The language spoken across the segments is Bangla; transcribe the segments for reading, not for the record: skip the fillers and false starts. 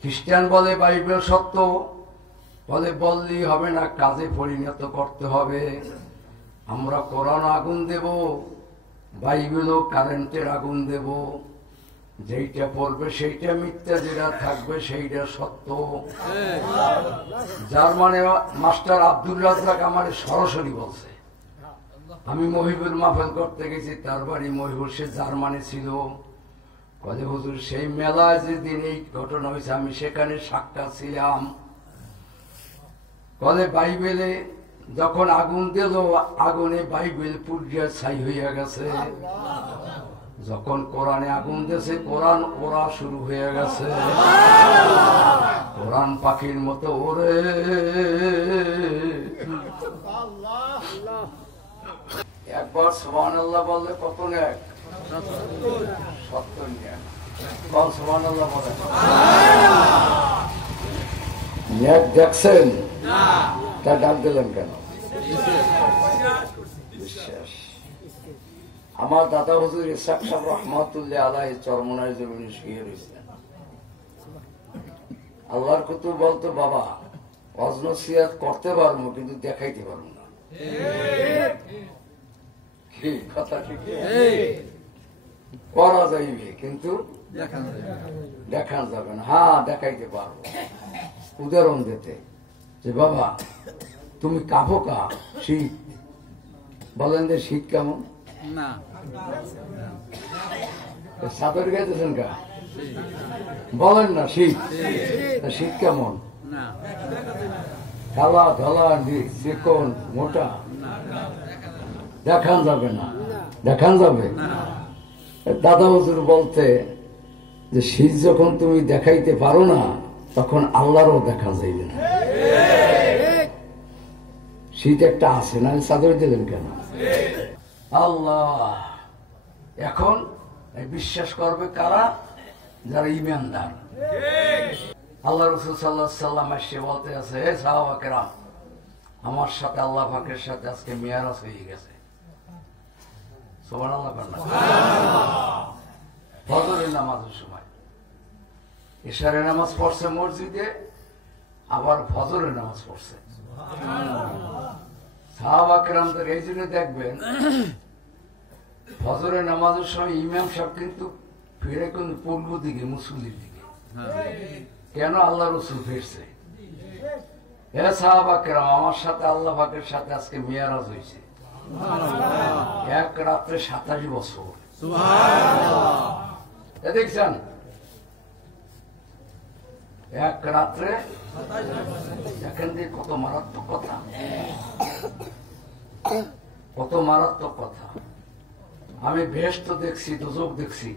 খ্রিস্টান বলে বাইবেল সত্য, বলে বললেই হবে না, কাজে পরিণত করতে হবে। আমরা কোরআন আগুন দেব, বাইবেলও কারেন্টের আগুন দেব। যেইটা পড়বে সেইটা মিথ্যা, যেটা থাকবে সেইটা সত্য। যার মানে মাস্টার আব্দুল রাজ্জাক আমার সরাসরি বলছে, আমি মহিবুল মাহফিল করতে গেছি, তার বাড়ি মহিবুল, সে জার্মানি ছিল। বলে হুজুর সেই মেলায় যেদিন এই ঘটনা হয়েছে আমি সেখানে সাক্ষাৎ ছিলাম। বলে বাইবেলে যখন আগুন দিল, আগুনে বাইবেল পুড়িয়া ছাই হইয়া গেছে। যখন কোরআনে আগুন দিয়েছে, কোরআন ওরা শুরু হয়ে গেছে। কোরআন পাখির মতো ওরে। একবার সুবহানাল্লাহ বললে কত নেক? 70 নেক। বল সুবহানাল্লাহ বলেন। নেক দেখছেন? তা ডাক দিলেন কেন? বিশ্বাস। আমার দাদা হুজুর ইসহাক সাহেব রহমাতুল্লাহ আলাইহি চরমনায় জমিনে শুয়ে রয়েছেন। আল্লাহর কুতুব বলতো, বাবা ওয়াজ নসিহত করতে পারবো কিন্তু দেখাইতে পারবো না। কি কথা? ঠিক করা যাইবে কিন্তু দেখান যাবে না। হ্যাঁ, দেখাইতে পারবো। উদাহরণ দিতে যে বাবা তুমি কাঁপো কা? শীত বলেন যে শীত কেমন? না চাদর গাইতেছেন কা? বলেন না শীত। শীত কেমন? কালা ধলা চিকন মোটা? দেখান যাবে না। দেখান যাবে? দাদা হুজুর বলতে যে শীত যখন তুমি দেখাইতে পারো না, তখন আল্লাহরও দেখা যাইবে না। শীত একটা আছে না, চাদর দিলেন কেন? আল্লাহ। এখন বিশ্বাস করবে কারা? যারা ঈমানদার। আল্লাহ রাসূল সাল্লাল্লাহু আলাইহি সাল্লাম এসে বলতে আছে, হে সাহাবা কেরাম, আমার সাথে আল্লাহ পাকের সাথে আজকে মেরাজ হয়ে গেছে। সুবহানাল্লাহ। ফজরের নামাজের সময় ইশারের নামাজ পড়ছে মসজিদে, আবার ফজরের নামাজ পড়ছে। সাহাবা কেরামদের এই জন্য দেখবেন ফজরের নামাজের সময় ইমাম সাহেব কিন্তু ফিরে কিন্তু পূর্ব দিকে, মুসল্লির দিকে। কেন? আল্লাহ রাসূল ফিরছে। হে সাহাবা কেরাম, আমার সাথে আল্লাহ পাকের সাথে আজকে মেরাজ হয়েছে। এক রাত্রে 27 বছর। দেখছেন? এক রাত্রে দেখেন যে কত মারাত্মক কথা, কত মারাত্মক কথা। আমি বেহেশত দেখছি, দোজখ দেখছি,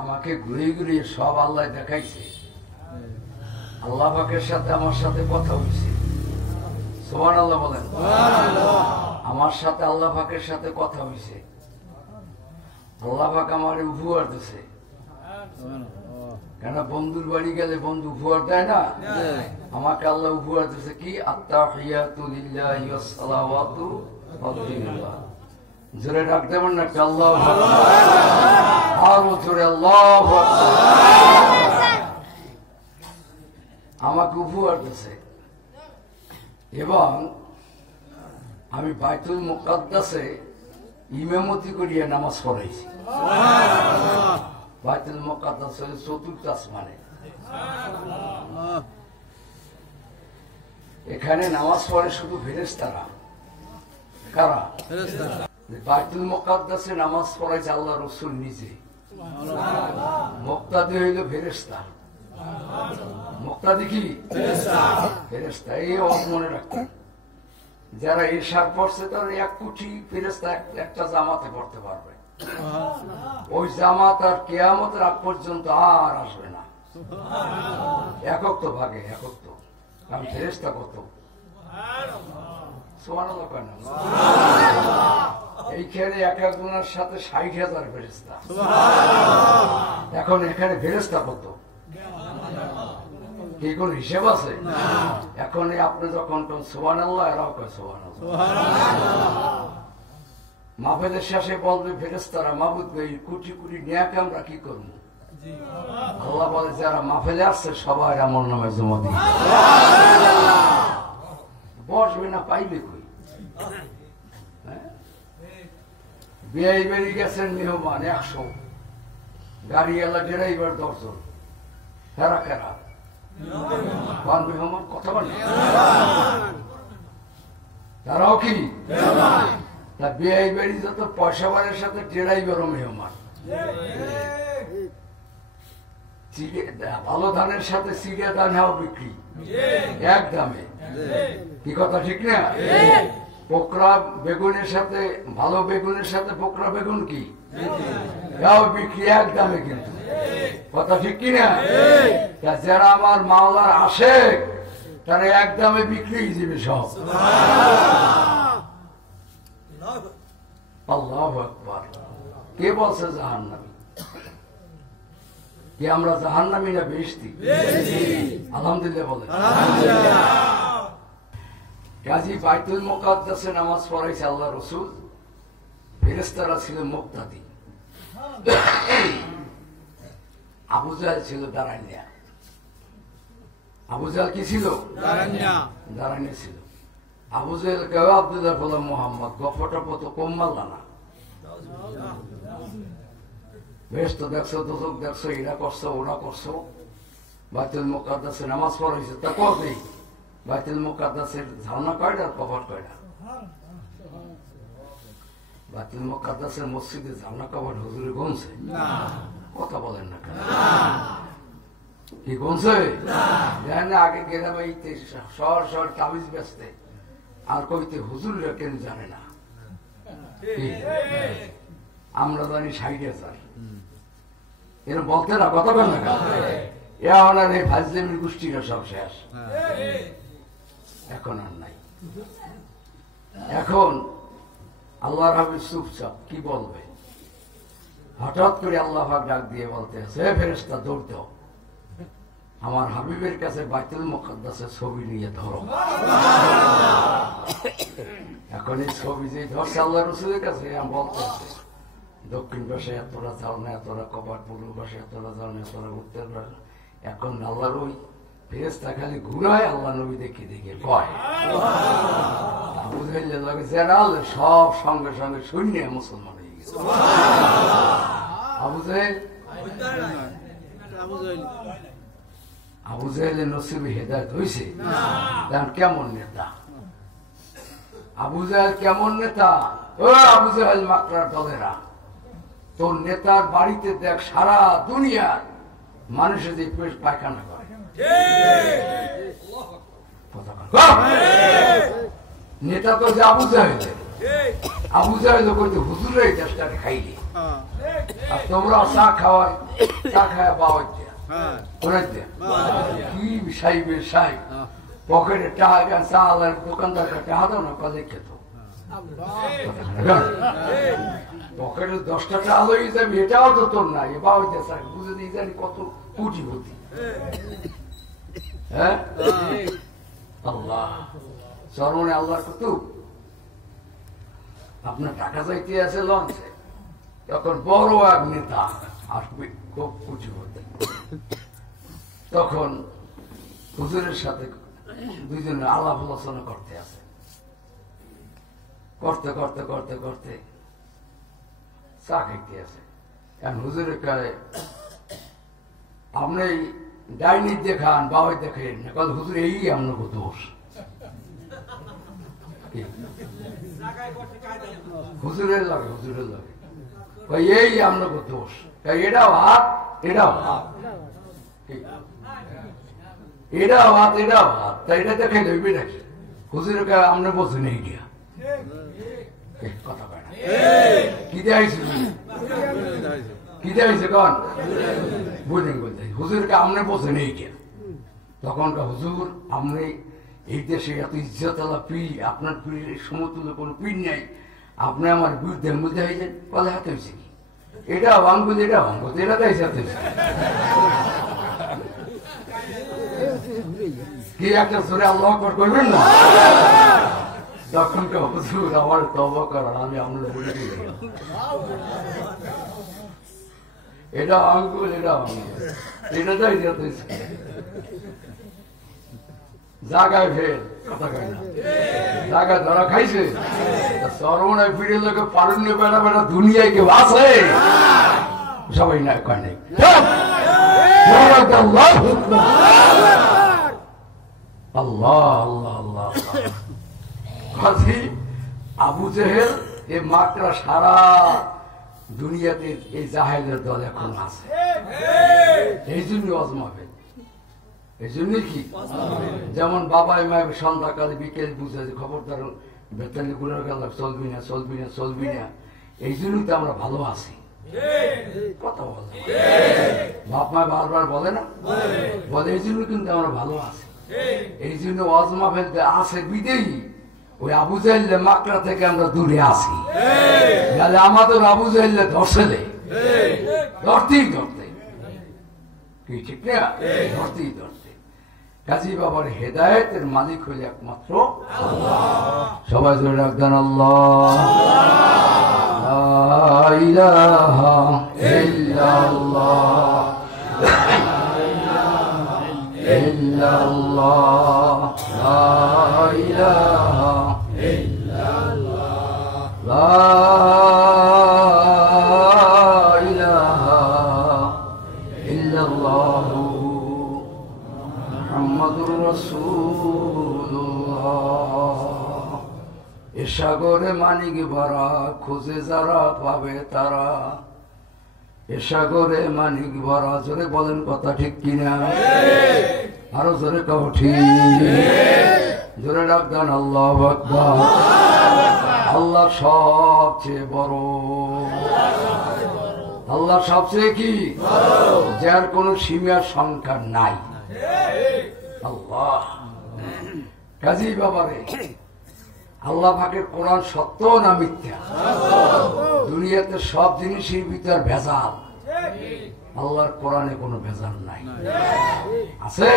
আমাকে ঘুরিয়ে ঘুরিয়ে সব আল্লাহ দেখাইছে। আল্লাহ পাকের সাথে আমার সাথে কথা হয়েছে। সুবহানাল্লাহ বলেন। আমার সাথে আল্লাহ পাকের সাথে কথা হয়েছে। আল্লাহ পাক আমার উপহার দিছে। কেন? বন্ধুর বাড়ি গেলে বন্ধু উপহার দেয় না? আমাকে আল্লাহ উপহার দিছে কি? আত্তাহিয়াতু লিল্লাহি ওয়াস সালাওয়াতু লিল্লাহ। জোরে ডাক দেবেন না? আল্লাহু আকবার। আরো জোরে আল্লাহু আকবার। আমাকে উপহার দিছে এবং আমি বাইতুল মুকাদ্দাসে ইমামতি করিয়া নামাজ পড়াইছি। বাইতুল মুকাদ্দাস হল ৪র্থ আসমানে। এখানে নামাজ পড়ে শুধু ফেরেশতারা। কারা? বাইতুল মুকাদ্দাসে নামাজ পড়াইছে আল্লাহ রাসূল নিজে। মুক্তাদি হইল ফেরেশতা। মুক্তাদি কি? ফেরেশতা। এই মনে রাখতেন, যারা ইরশাদ পড়ছে তারা 1 কোটি ফেরেশতা একটা জামাতে পড়তে পারবে। ওই জামাত আর কিয়ামতের আগ পর্যন্ত আর আসবে না। একক তো ভাগে, একক তো। আমি ফেরেশতা কত? সুবহানাল্লাহ কেন? এইখানে এক একজনের সাথে 60,000 ফেরেশতা। এখন এখানে ফেরেশতা কত? কি কোন হিসেব আছে? এখন আপনি যখন সুবহানাল্লাহ, এরাও কয় সুবহানাল্লাহ। মাহফিলের শেষে বলবে ফেরেশতারা, মাবুদ ভাই কোটি কোটি নেক আমরা কি করবো? আল্লাহ বলে যারা মাহফিলে আসছে সবাই আমল নামে জমা দিয়ে বসবে না পাইবে কই। বিয়ে বেরিয়ে গেছেন মেহমান 100, গাড়ি এলা ড্রাইভার 10 জন, হেরা খেরা কোন মেহমান কথা বলে তারাও কি তা বিয়ে বেরিয়ে যত পয়সা বাড়ির সাথে ড্রাইভারও মেহমান। ভালো ধানের সাথে চিড়িয়া ধান হওয়া বিক্রি এক দামে, কি কথা ঠিক না? পোকরা বেগুনের সাথে ভালো বেগুনের সাথে পোকরা বেগুন কি বিক্রি এক দামে, কিন্তু কথা ঠিক কিনা? যারা আমার মাওলার আসে তারা এক দামে বিক্রি যাবে সব। আল্লাহু আকবার। কে বলছে জাহান্নামী? কি আমরা জাহান্নামী না বেহেশতি? আলহামদুলিল্লাহ বলেন। কাজী বাইতুল মুকাদ্দাসে নামাজ পড়াইছে আল্লাহ রসুল, ফেরেশতারা ছিল মুক্তাদি, আবু জাহেল ছিল দাঁড়াইয়া। আবু জাহেল কি ছিল? দাঁড়াইয়া ছিল। আবু জাহেল কেউ আব্দুল্লাহ বলে মোহাম্মদ গফটা পত কম মারলা না, বেশ তো দেখছো, দোজক দেখছো, এরা করছো ওরা করছো। বাইতুল মুকাদ্দাসে নামাজ পড়াইছে তা কবে? বাইতুল মুকাদ্দাসের ঝালনা কয়টা, কভার কয়টা? বাইতুল মুকাদ্দাসের মসজিদে ঝালনা কভার হুজুরে গুনছে? কথা বলেন না কেন? কি গুনছে? আগে গ্রামে শহর শহর তাবিজ বেচতে, আর কইতে হুজুররা কেন জানে না। আমরা জানি 60,000, এর বলতে না কথা বল না কেন? এখন আর এই ফাজলেমির গোষ্ঠীরা সব শেষ, এখন আর নাই। এখন আল্লাহর হাবিব চুপচাপ, কি বলবে? হঠাৎ করে আল্লাহ পাক ডাক দিয়ে বলতে আছে, ফেরেশতা দৌড় দাও, আমার হাবিবের কাছে বাইতুল মুকাদ্দাসের ছবি নিয়ে ধরো। এখন এই ছবি যে ধরছে আল্লাহ রসুলের কাছে বলতে আছে, দক্ষিণ পাশে এতটা যাও না, এতটা কপাট, পূর্ব পাশে এতটা যাও না, এতটা উত্তর পাশে। এখন আল্লাহর ওই ফেরেশতা খালি ঘুরায়, আল্লাহ নবী দেখে দেখে কয়, সব সঙ্গে সঙ্গে সৈন্য মুসলমান হয়ে গেছে। আবু জাহেলের নসিবে হেদায়েত হয়েছে। কেমন নেতা আবু জাহেল, কেমন নেতা? ও আবু জাহেল মাকড়ার দলেরা, তোর নেতার বাড়িতে দেখ সারা দুনিয়ার মানুষের যে পেশ পায়খানা করে, নেতা তো যে আবু জাহেল, আবু জাহেল কইতে হুজুর এই দেশটাকে খাইলে, আর তোমরা চা খাওয়ায়, চা খাওয়া বাওয়াই কি সাহেবের সাহেব পকেটে টাকা চাল আর দোকানদার টাকা দাও না, কলে খেত পকেটে 10টা টাকা হয়ে যাবে, এটাও তো তোর না, এ বাবা বুঝে দিয়ে জানি কত কোটিপতি। হ্যাঁ আল্লাহ চরমনে আল্লাহর কত আপনার টাকা চাইতে আছে লঞ্চে, তখন বড় এক নেতা আসবে খুব কোটিপতি, তখন হুজুরের সাথে দুইজনে আলাপ আলোচনা করতে আছে, করতে করতে করতে করতে চা খাইতে আছে। এখন হুজুরের কাছে আপনি ডাইনি দেখান, বাবাই দেখেন না, কাল হুজুর এই আপনার দোষ। হুজুরের লাগে, হুজুরের লাগে এই আপনার দোষ, এটাও হাত, এটাও হাত, এটাও হাত, এটাও হাত, তাই এটা দেখে লইবে নাকি? হুজুরের কাছে আপনি বোঝেন এই দিয়া কথা কয় না, কি দেয়াইছে, কি দেয়াইছে কন বুঝেন বলতে হুজুরকে আপনি বোঝেন এই দিয়া। তখন হুজুর আপনি এই দেশে এত ইজ্জতওয়ালা পীর, আপনার পীরের সমতুল্য কোন পীর নেই, আপনি আমার বিরুদ্ধে মধ্যে হয়েছেন, বলে হাতে হয়েছে কি? এটা অঙ্গ, এটা অঙ্গ, এটা তাই সাথে কি একটা জোরে আল্লাহ আকবার করবেন না? তখন হুজুর আমার তওবা করার, আমি আপনার বলে দিই এটা আঙ্গুল, এটা আঙ্গুল, এটাই জায়গায় ফের কথা কয় না, জায়গায় ধরা খাইছে সর্বনায় ফিরে লোকে পালন বেড়া বেড়া দুনিয়ায় কেউ আছে সবাই না কয় নাই। আল্লাহ আল্লাহ আল্লাহ। আবু জেহেল এই মাকড়া সারা দুনিয়াতে এই জাহেলের দল এখন আছে, এই জন্য অজমাবে, এই জন্য কি যেমন বাবা মায়ের সন্ধ্যাকালে বিকেল বুঝে খবরদার বেতালি গুলোর গেল চলবি না চলবি না চলবি না, এই জন্যই তো আমরা ভালো আছি। কথা বলে বাপ মা বারবার বলে না, বলে এই জন্য কিন্তু আমরা ভালো আছি। এই জন্য অজমা ফেলতে আছে বিদেই ওই আবু জাহেলের মাকড়া থেকে আমরা দূরে আছি। তাহলে আমাদের আবু জাহেলে ধরছেলে ধরতেই ধরতে কি ঠিক না, ধরতেই ধরতে। কাজী বাবার হেদায়েতের মালিক হইলে একমাত্র সবাই জোরে রাখতেন আল্লাহ লা ইলাহা ইল্লাল্লাহ ইল্লাল্লাহ লা ইলাহা ইল্লাল্লাহ লা ইলাহা ইল্লাল্লাহ মুহাম্মাদুর রাসূলুল্লাহ। এ সাগরে মানিক ভরা খুঁজে যারা পাবে তারা, এ সাগরে মানিক ভরা। জোরে বলেন কথা ঠিক কিনা, আরো জোরে কও ঠিক, জোরে ডাকবেন আল্লাহু আকবার। আল্লাহ সবচেয়ে বড়, আল্লাহ সবচেয়ে কি যার কোন সীমার সংখ্যা নাই আল্লাহ। কাজী বাবারে আল্লাহ পাকের কোরআন সত্য না মিথ্যা? দুনিয়াতে সব জিনিসের ভিতর ভেজাল, আল্লাহর কোরআনে কোনো ভেজাল নাই। আছে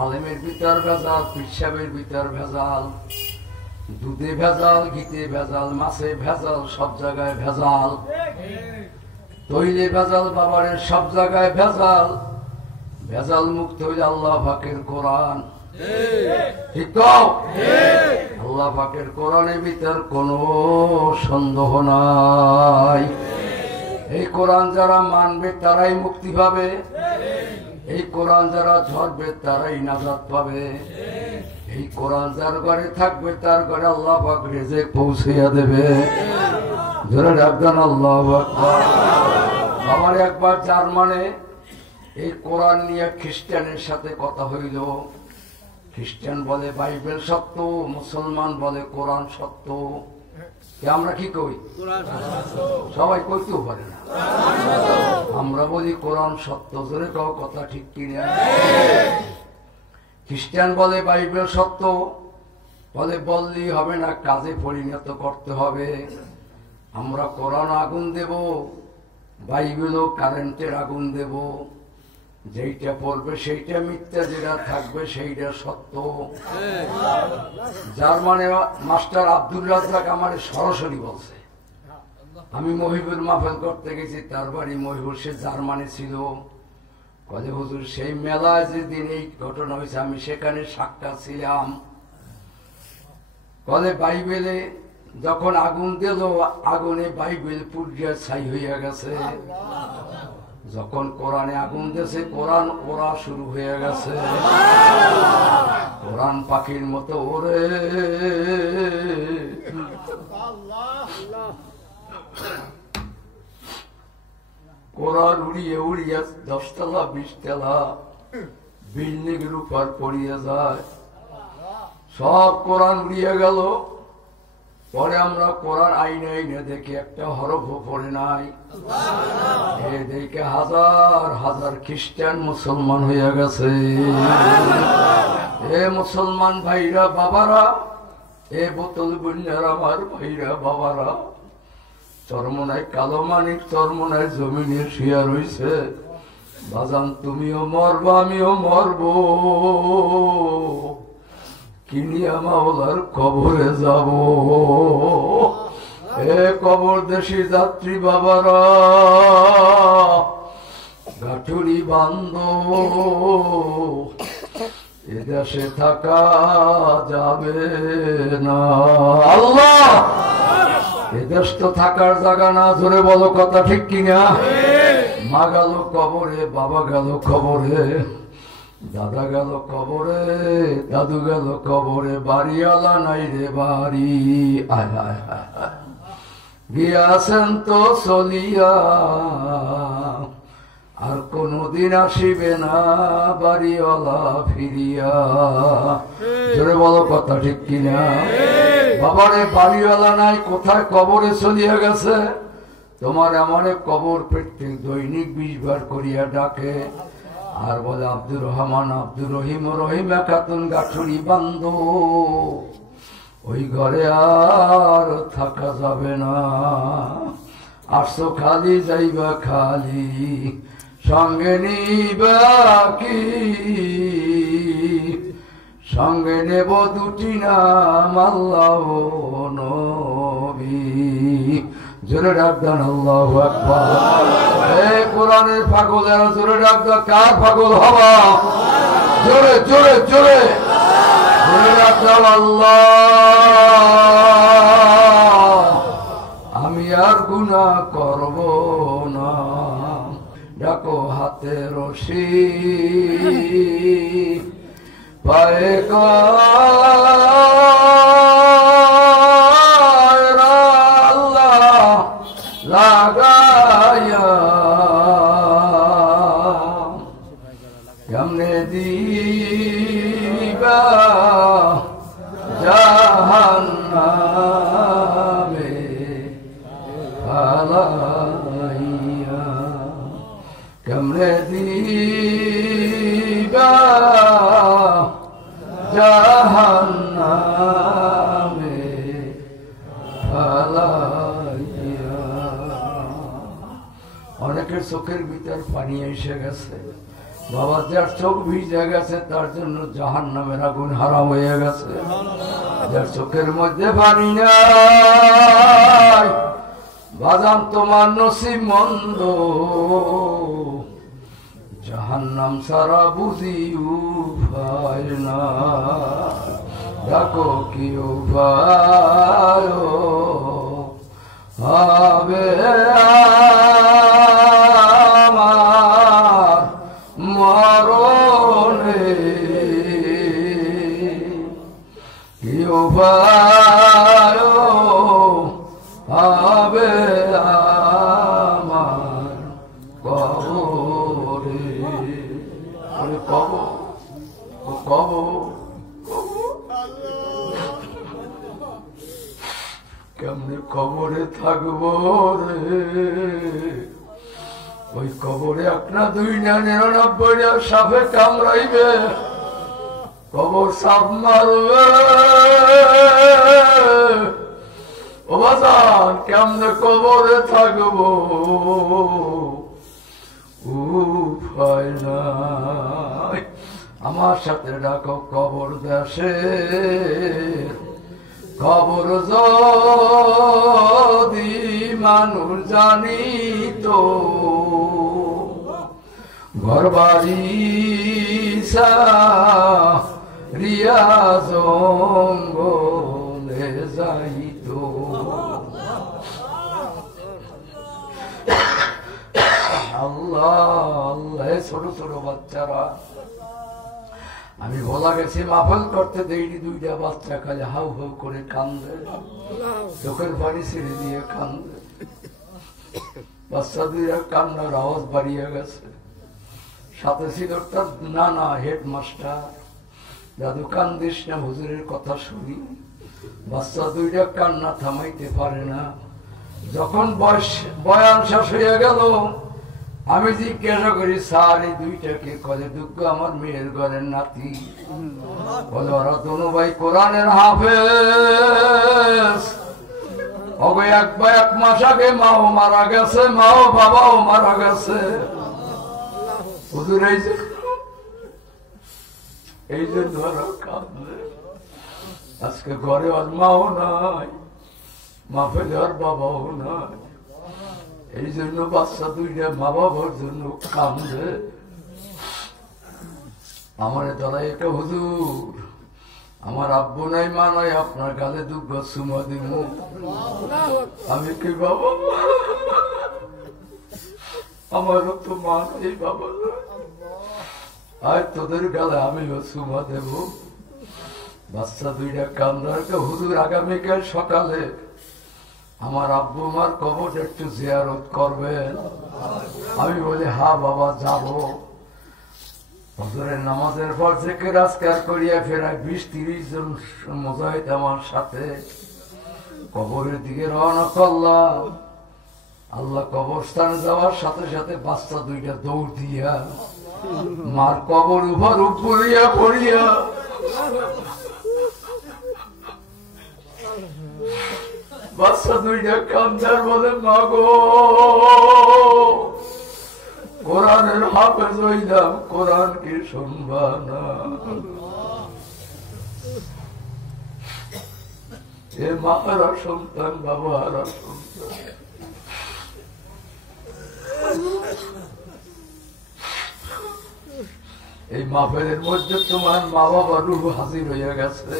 আলেমের ভিতর ভেজাল, পিসাবের ভিতর ভেজাল, দুধে ভেজাল, ঘিতে ভেজাল, মাছে ভেজাল, সব জায়গায় ভেজাল, তৈলে ভেজাল, বাবারের সব জায়গায় ভেজাল। ভেজাল মুক্ত হইলে আল্লাহ পাকের কোরআন, ঠিক তো? আল্লাহ পাকের কোরআনের ভিতর কোনো সন্দেহ নাই। এই কোরআন যারা মানবে তারাই মুক্তি পাবে, এই কোরআন যারা ধরবে তারাই নাজাত পাবে। এই কোরআন যার ঘরে থাকবে তার ঘরে আল্লাহ পাক রিজিক পৌঁছিয়া দেবে। জোরে ডাকবেন আল্লাহু আকবার। আমার একবার জার্মানে এই কোরআন নিয়ে খ্রিস্টানের সাথে কথা হইল। খ্রিস্টান বলে বাইবেল সত্য, মুসলমান বলে কোরআন সত্য। আমরা কি কই? সবাই কইতেও পারে না, আমরা বলি কোরআন সত্য। জোরে কও কথা ঠিক কিনা? খ্রিস্টান বলে বাইবেল সত্য, বলে বললেই হবে না, কাজে পরিণত করতে হবে। আমরা কোরআন আগুন দেব, বাইবেলও কারেন্টের আগুন দেব। যেইটা পড়বে সেইটা মিথ্যা, যেটা থাকবে সেইটা সত্য। জার্মানে মাস্টার আব্দুল রাজ্জাক আমার সরাসরি বলছে, আমি মহিবুর মাহফিল করতে গেছি, তার বাড়ি মহিবুর, সে জার্মানি ছিল। বলে হুজুর সেই মেলায় যেদিন এই ঘটনা হয়েছে আমি সেখানে সাক্ষাৎ ছিলাম। বলে বাইবেলে যখন আগুন দিল, আগুনে বাইবেল পুড়িয়া ছাই হইয়া গেছে। যখন কোরআনে আগুন দিয়েছে, কোরআন ওরা শুরু হয়ে গেছে। কোরআন পাখির মতো ওরে, কোরআন উড়িয়ে উড়িয়ে 10 তলা 20 তলা বিল্ডিং এর উপর পড়িয়ে যায়। সব কোরআন উড়িয়ে গেল। পরে আমরা কোরআন আইনে আইনে দেখি একটা হরফও পড়ে নাই। দেখে হাজার হাজার খ্রিস্টান মুসলমান হয়ে গেছে। এ মুসলমান ভাইরা বাবারা, এ বোতল বুন্যার আমার ভাইরা বাবারা, চরমনায় কালো মানিক চরমনায় জমিনে শুয়ে রইছে। বাজান তুমিও মরবা, আমিও মরব, কিনিয়া মাওলার কবরে যাব। এ কবর দেশি যাত্রী বাবারা, গাঠুরি বান্ধ, এদেশে থাকা যাবে না। আল্লাহ, এদেশ তো থাকার জায়গা না। জোরে বলো কথা ঠিক কিনা? মা গেল কবরে, বাবা গেল কবরে, দাদা গেল কবরে, দাদু গেল কবরে, বাড়িওয়ালা নাই রে বাড়ি। আয় আয় আয়, গিয়াছেন তো চলিয়া, আর কোনদিন আসিবে না বাড়িওয়ালা ফিরিয়া। জোরে বলো কথা ঠিক কিনা? বাবারে বাড়িওয়ালা নাই, কোথায় কবরে চলিয়া গেছে। তোমার আমারে কবর প্রত্যেক দৈনিক 20 বার করিয়া ডাকে, আর বলে আব্দুর রহমান, আব্দুর রহিম, রহিম খাতুন গাঠুরি বান্ধ, ওই ঘরে আর থাকা যাবে না। আসছো খালি, যাইবা খালি, সঙ্গে নিবা কি? সঙ্গে নেব দুটি নাম, আল্লাহ নবী। জোরে ডাক দেন আল্লাহু আকবার। এই কোরআনের পাগলেরা জোরে ডাক দাও। কার পাগল হবা? জোরে জোরে জোরে জোরে ডাক দাও। আল্লাহ, আমি আর গুনাহ করব না। ডাকো হাতে রশি, পায়ে লাগাইয়া, কেমনে দিবা জাহান্নামে ফালাইয়া, কেমনে দিবা জাহান্নামে ফালাইয়া। অনেকের চোখের ভিতর পানি এসে গেছে। বাবা, যার চোখ ভিজে গেছে তার জন্য জাহান্নামের আগুন হারাম হয়ে গেছে। যার চোখের মধ্যে পানি নাই, বাজান তোমার নসিব মন্দ, জাহান্নাম সারা বুঝি উপায় না। ডাকো কি উপায় হবে আমার মরণে? কি উপায় হবে আমার কবরে? কবর কবর কেমনে কবরে থাকবো রে? ওই কবরে আপনার 299 সাপে কামড়াইবে, কবর সাপ মারবে। ও বাজান, কেমনে কবরে থাকবো? উপায় নাই। আমার সাথে ডাকো কবর দেশে, কবর যদি মানুষ জানিত, ঘর বাড়ি রিয়া জঙ্গলে যাইত। আল্লাহ আল্লাহ, ছোট ছোট বাচ্চারা, আমি বলা গেছি মাহফিল করতে দেইনি, 2টা বাচ্চা খালি হাউ হাউ করে কান্দে, চোখের পানি ছেড়ে দিয়ে কান্দে। বাচ্চা 2টা কান্নার আওয়াজ বাড়িয়ে গেছে। সাথে ছিল তার নানা হেডমাস্টার। দাদু কান্দিস না, হুজুরের কথা শুনি। বাচ্চা 2টা কান্না থামাইতে পারে না। যখন বয়ান শেষ হয়ে গেল, আমি জিজ্ঞাসা করি, স্যার এই 2টাকে? কলে দুঃখ আমার মেয়ের ঘরের নাতি। বলে ওরা দোনো ভাই কোরআনের হাফেজ। ওগো এক মাস আগে মাও মারা গেছে, মাও বাবাও মারা গেছে। হুজুর এই যে ধরা কাঁদলে, আজকে ঘরে ওর মাও নাই, মাহফিলে আর বাবাও না, এই জন্য বাচ্চা দুইটা মা বাবার জন্য কান্দে। আমার তারা একটা হুজুর, আমার আব্বু নাই মা নাই, আপনার গালে দুঃখ সুমা দিব, আমি কি বাবা? আমারও তো মা নেই বাবা, আর তোদের গালে আমিও সুমা দেব। বাচ্চা দুইটা কান্দার হুজুর আগামীকাল সকালে আমার আব্বু আমার কবর একটু জিয়ারত করবেন। আমি বলি হ্যাঁ বাবা যাব। হজরের নামাজের পর থেকে রাজকার করিয়া ফেরায় 20-30 জন মুজাহিদ আমার সাথে কবরের দিকে রওনা করলাম। আল্লাহ কবরস্থানে যাওয়ার সাথে সাথে বাচ্চা দুইটা দৌড় দিয়া মার কবর উপর উপরিয়া পড়িয়া বাচ্চা দুইটা কান্দার বলে মা গো, কোরআনের হাফেজ হইলাম, কোরআন কি শুনবা না? এ মারা সন্তান, বাবারা সন্তান। এই মাহফিলের মধ্যে তোমার মা বাবা রূহ হাজির হইয়া গেছে।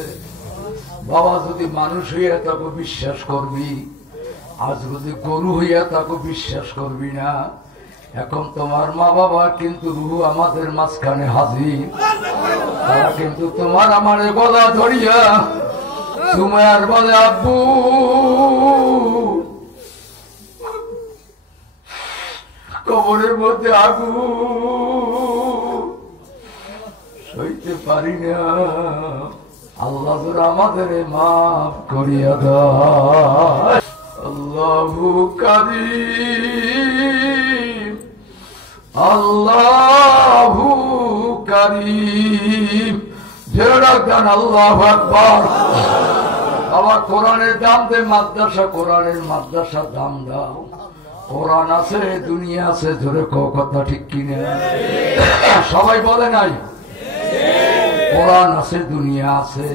বাবা যদি মানুষ হইয়া তাকে বিশ্বাস করবি, আর যদি গরু হইয়া তাকে বিশ্বাস করবি না। এখন তোমার মা বাবা কিন্তু রূহ আমাদের মাঝখানে হাজির। তারা কিন্তু তোমার আমার গলা ধরিয়া তোমার বলে আব্বু কবরের মধ্যে আগুন সইতে পারি না, আল্লাহ তোরা আমাদের মাফ করিয়া দাও। আল্লাহু কারীম, আল্লাহু কারীম, জোরে গান আল্লাহু আকবার। আবার কোরআনের দাম দে মাদ্রাসা, কোরআনের মাদ্রাসা দাম দাও। কোরআন আছে, দুনিয়া আছে, জোরে কথা ঠিক কিনা? সবাই বলে নাই কোরআন আছে, দুনিয়া আছে,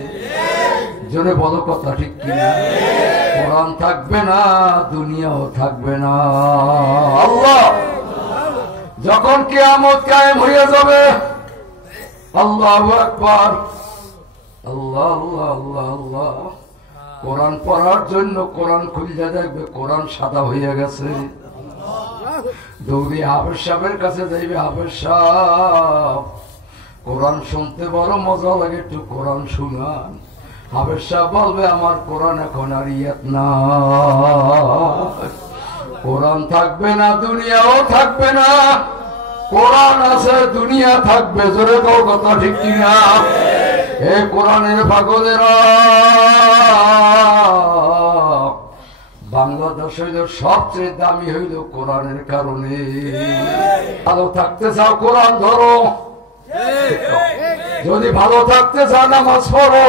জোরে বলো কথা ঠিক কিনা? কোরআন থাকবে না, দুনিয়াও থাকবে না। আল্লাহ যখন কিয়ামত কায়েম হয়ে যাবে, আল্লাহু আকবার, আল্লাহ আল্লাহ আল্লাহ আল্লাহ, কোরআন পড়ার জন্য কোরআন খুলে দেখবে কোরআন সাদা হয়ে গেছে। দৌড়ি হাফেজ সাহেবের কাছে যাইবে, হাফেজ সাহেব কোরআন শুনতে বড় মজা লাগে, একটু কোরআন শুনান। হাফেজ সাহেব বলবে আমার কোরআন এখন আর ইয়াত না, কোরআন থাকবে না, দুনিয়াও থাকবে না। কোরআন আছে, দুনিয়া থাকবে, জোরে কও কথা ঠিক কিনা? এ কোরআনের পাগলেরা, বাংলাদেশ হইল সবচেয়ে দামি হইল কোরআনের কারণে। ভালো থাকতে চাও কোরআন ধরো, যদি ভালো থাকতে চাও নামাজ পড়ো,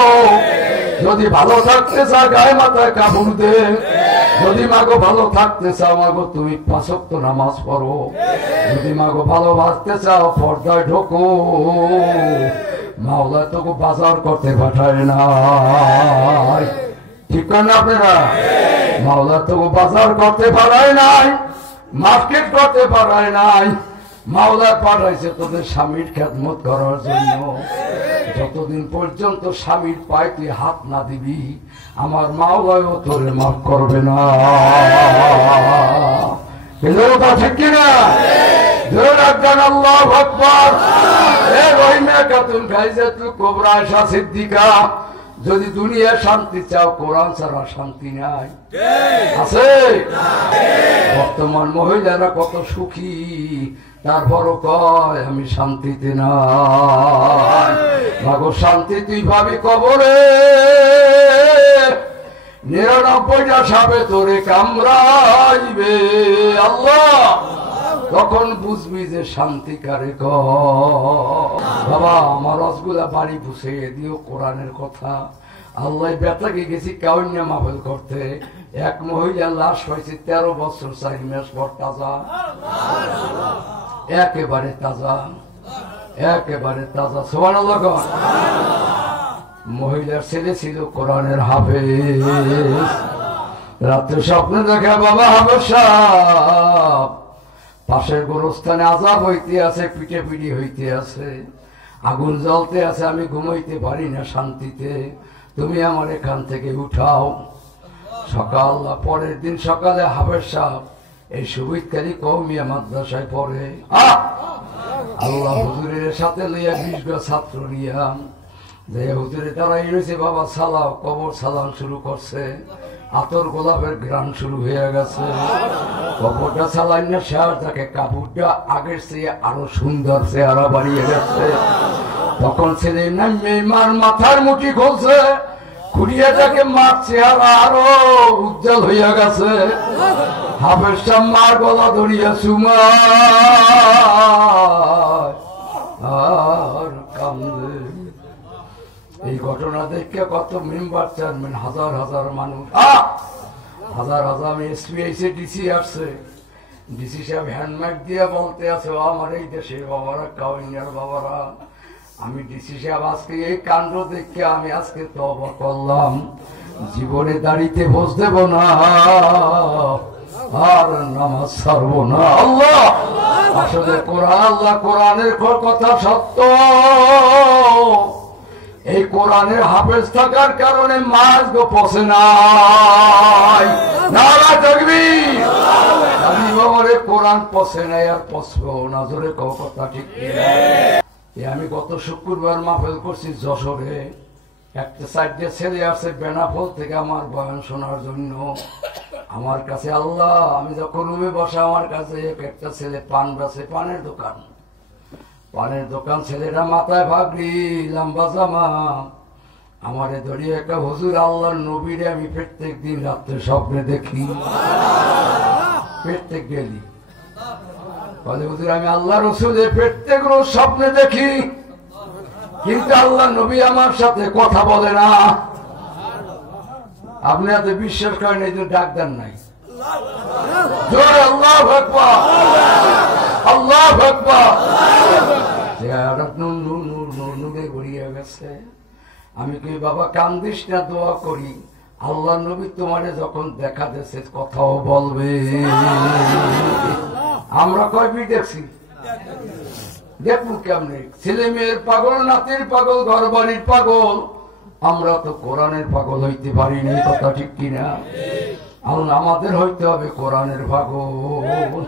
যদি ভালো থাকতে চাও গায়ে মাথায় কাপড় দে, যদি মাগো ভালো থাকতে চাও মাগো তুমি 5 ওয়াক্ত নামাজ পড়ো, যদি মাগো ভালোবাসতে চাও পর্দায় ঢোকো। মাওলা তোকে বাজার করতে পাঠায় না, ঠিক না আপনারা? মাওলা তোকে বাজার করতে পারায় নাই, মার্কেট করতে পারায় নাই। মাওলা পাঠাইছে তোদের স্বামীর খেদমত করার জন্য। যতদিন পর্যন্ত স্বামীর পায়ে তুই হাত না দিবি, আমার মাওলাও তোরে মাফ করবে না। ঠিক কিনা? আল্লাহু আকবার। রহিমা খাতুন ফাইজাতুল কুবরা আয়েশা সিদ্দিকা, যদি দুনিয়া শান্তি চাও কোরআন ছাড়া শান্তি নাই, আছে? বর্তমান মহিলারা কত সুখী, তারপরও কয় আমি শান্তিতে নাই। মাগো শান্তি তুই ভাবি কবরে, 99টা সাপে তোরে কামড়াইবে। আল্লাহ তখন বুঝবি যে শান্তি কারে বাবা। আমার রসগুলা বাড়ি বুঝিয়ে দিও কোরআনের কথা। আল্লাহ বেতাকে গেছি কাউন্যা মাহফিল করতে, এক মহিলার লাশ হয়েছে 13 বছর 4 মাস পর, তাজা, একেবারে তাজা, একেবারে তাজা। সুবহানাল্লাহ। মহিলার ছেলে ছিল কোরআনের হাফেজ, রাত্রে স্বপ্নে দেখে বাবা হাবের সাহেব পাশের গোরস্থানে আযাব হইতে আছে, পিঠে পিঠি হইতে আছে, আগুন জ্বলতে আছে, আমি ঘুমাইতে পারি না শান্তিতে, তুমি আমার এখান থেকে উঠাও। সকাল পরের দিন সকালে হাবের সাহেব এই সুবিদকারী কওমিয়া মাদ্রাসায় পড়ে। আল্লাহ হুজুরের সাথে লইয়া 20 জন ছাত্র নিয়া যে হুজুরে দাঁড়াই রয়েছে, বাবা সালাম কবর সালাম শুরু করছে, আতর গোলাপের গ্রাম শুরু হয়ে গেছে। কবরটা সালাইন না শেয়ার থাকে, কাপড়টা আগের চেয়ে আরো সুন্দর চেহারা বাড়িয়ে গেছে। তখন ছেলে নামে মার মাথার মুঠি খুলছে, খুঁড়িয়ে তাকে মার চেহারা আরো উজ্জ্বল হইয়া গেছে। হাফেজ সাহেব মার গলা ধরিয়া সুমা আর কান্দে। এই ঘটনা দেখে কত মেম্বার চেয়ারম্যান, হাজার হাজার মানুষ, হাজার হাজার এসপি এসে ডিসি আসছে। ডিসি সাহেব হ্যান্ডমাইক দিয়ে বলতে আছে, আমার এই দেশের বাবারা, কাউনিয়ার বাবারা, আমি ডিসি সাহেব আজকে এই কাণ্ড দেখে আমি আজকে তওবা করলাম, জীবনে দাঁড়িতে বস দেব না আর নামাজ ছাড়ব না। আল্লাহ আসলে কোরআন, আল্লাহ কোরআনের কথা সত্য। এই কোরআনের হাফেজ থাকার কারণে মাছ গো পচে নাই। নারা তাকবীর। আমি বাবারে কোরআন পচে নাই আর পচবেও না, জোরে কও কথা ঠিক কিনা? আমি গত শুক্রবার মাহফিল করছি যশোরে, একটা সাইডে ছেলে আসছে বেনাফল থেকে আমার বয়ান শোনার জন্য। আমার কাছে আল্লাহ, আমি যখন রুমে বসা আমার কাছে একটা ছেলে পান বেচে, পানের দোকান, পানের দোকান, ছেলেরা মাথায় ভাগড়ি, লম্বা জামা, আমারে ধরিয়ে একটা হুজুর আল্লাহর নবীরে আমি প্রত্যেক দিন রাত্রে স্বপ্নে দেখি, প্রত্যেক গেলি বলে হুজুর আমি আল্লাহ রসুলের প্রত্যেক রোজ স্বপ্নে দেখি, কিন্তু আল্লাহ নবী আমার সাথে কথা বলে না। আপনি এত বিশ্বাস করেন, এই জন্য ডাক দেন নাই। জোরে আল্লাহু আকবার, আল্লাহু আকবার। নূরে গড়িয়ে গেছে। আমি কি বাবা কান্দিস না, দোয়া করি, আল্লাহ নবী তোমারে যখন দেখা দিয়েছে কথাও বলবে। আমরা কয়বি দেখছি, দেখুন কেমনে ছেলে মেয়ের পাগল, নাতির পাগল, ঘর বাড়ির পাগল, আমরা তো কোরআনের পাগল হইতে পারিনি, কথা ঠিক কিনা? আমাদের হইতে হবে কোরআনের পাগল।